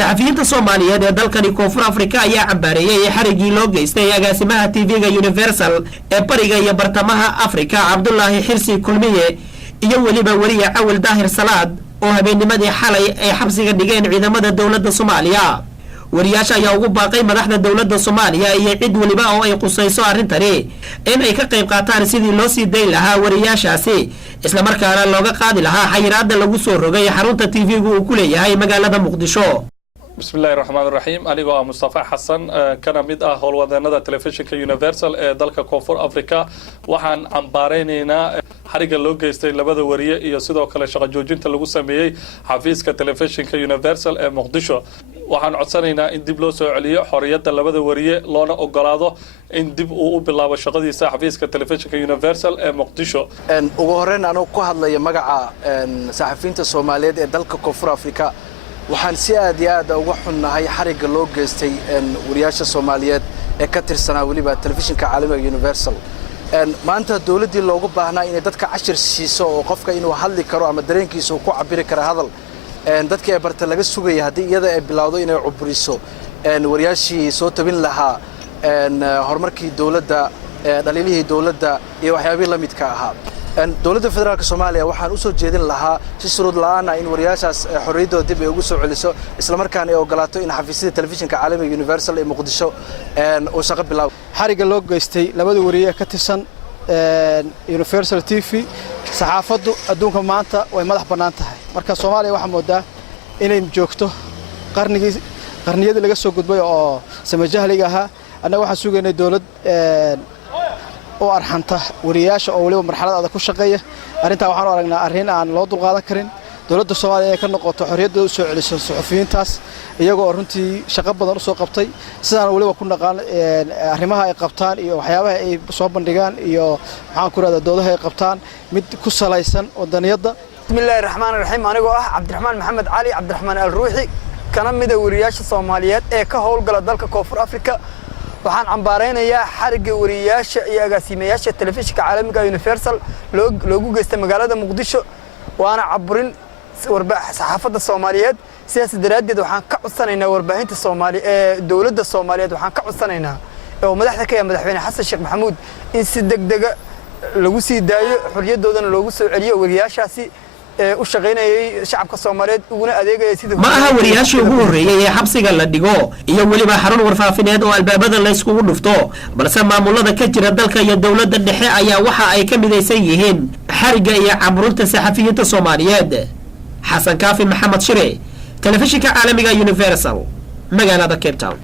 saxafiyiinta Soomaaliyeed ee dalkani Koonfur Afrika ayaa cambaareeyay xarigii loo geystay agaasimaha TV-ga Universal ee bariga iyo bartamaha Afrika Cabdullaahi Xirsi Kulmiye iyo waliba wariye Awil Daahir Salaad oo habeennimadii xalay ay xabsiga dhigeen ciidamada dawladda Soomaaliya. wariyaasha ayaa ugu baaqay madaxda dawladda Soomaaliya iyo cid waliba oo ay qusayso arrintani in ay ka qayb qaataan sidii loo sii dayn lahaa wariyaashaasi isla markaana looga qaadi lahaa xayiraadda lagu soo rogay xarunta TV-gu uu ku leeyahay magaalada Muqdisho. bismillaahir rahmaanir rahiim aniga waa Mustafa Xassan kana mid ah howlwadeennada telefishinka Universal ee dalka Koonfur Afrika waxaan cambaareynaa xariga loo geystay labada wariye iyo sidoo kale shaqo joojinta lagu sameeyay xafiiska telefishinka Universal ee Muqdisho. waxaan codsanaynaa in dib loo soo celiyo xorriyadda labada wariye loona ogolaado in dib uu u bilaabo shaqadiisa xafiiska telefishinka Universal ee Muqdisho. ugu horreyn anoo ku hadlaya magaca saxafiyiinta Soomaaliyeed ee dalka Koonfur Afrika waxaan si aad iyo aad uga xunnahay xariga loo geystay wariyaasha Soomaaliyeed ee ka tirsanaa waliba telefishinka caalamiga Universal. maanta dawladdii loogu baahnaa inay dadka cashir siiso oo qofka inuu hadli karo ama dareenkiisa ku cabiri karo hadal dadka ay barta laga sugaya haddii iyada ay bilowdo inay cuburiso wariyaashii soo tabin lahaa horumarkii dawladda dhaliilihii dawladda iyo waxyaabihii la midka ahaa. dawladda federaalka Soomaaliya waxaan u soo jeedin lahaa si shuruud la'aan ah in wariyaashaas xorriyadooda dib ay ugu soo celiso isla markaana ay ogolaato in xafiisyada telefishinka caalamiga Universal ee Muqdisho uu shaqo bilaabo. xariga loo geystay labada wariye ka tirsan Universal TV saxaafaddu adduunka maanta way madax bannaan tahay marka Soomaaliya waxa moodaa inay joogto qarniyadii laga soo gudbay oo samajahliga ahaa. annaga waxaan sugaynay dawlad oo arxanta wariyaasha oo waliba marxalad adag ku shaqeeya. arrinta waxaan u aragnaa arrin aan loo dulqaadan karin. dawladda Soomaaliya inay ka noqoto xorriyadda u soo celiso saxafiyiintaas iyagoo runtii shaqo badan u soo qabtay sidaan waliba ku naqaan arrimaha ay qabtaan iyo waxyaabaha ay soo bandhigaan iyo waxaan ku raadaa doodaha ay qabtaan mid ku salaysan wadaniyada. bismillaahir rahmaanir rahiim anigoo ah Cabdiraxmaan Maxamed Cali Cabdiraxmaan Al-Ruuxi kana mid ah wariyaasha Soomaaliyeed ee ka howlgala dalka Koonfur Afrika. waxaan cambaareynaa xariga wariyaasha iyo agaasimayaasha telefishinka caalamiga Universal loogu geystay magaalada Muqdisho waana caburin saxaafadda Soomaaliyeed. sidaas daraadeed waxaan ka codsanaynaa warbaahinta Soomaaliya ee dawladda Soomaaliyeed waxaan ka codsanaynaa oo madaxda ka madaxweyne Xassan Sheekh Maxamuud in si degdeg lagu sii daayo xorriyadoodana loogu soo celiyo wariyaashaasi u shaqeynayay shacabka Soomaaliyeed uguna adeegayay sida ma aha wariyaashii ugu horeeyay ee xabsiga la dhigo iyo waliba xarun warfaafineed oo albaabada la isku dhufto balse maamulada ka jira dalka iyo dawladda dhexe ayaa waxa ay ka midaysan yihiin xariga iyo caburunta saxafiyiinta Soomaaliyeed. xassankaafi Maxamed Shire telefishinka caalamiga Universal magaalada Cape Town.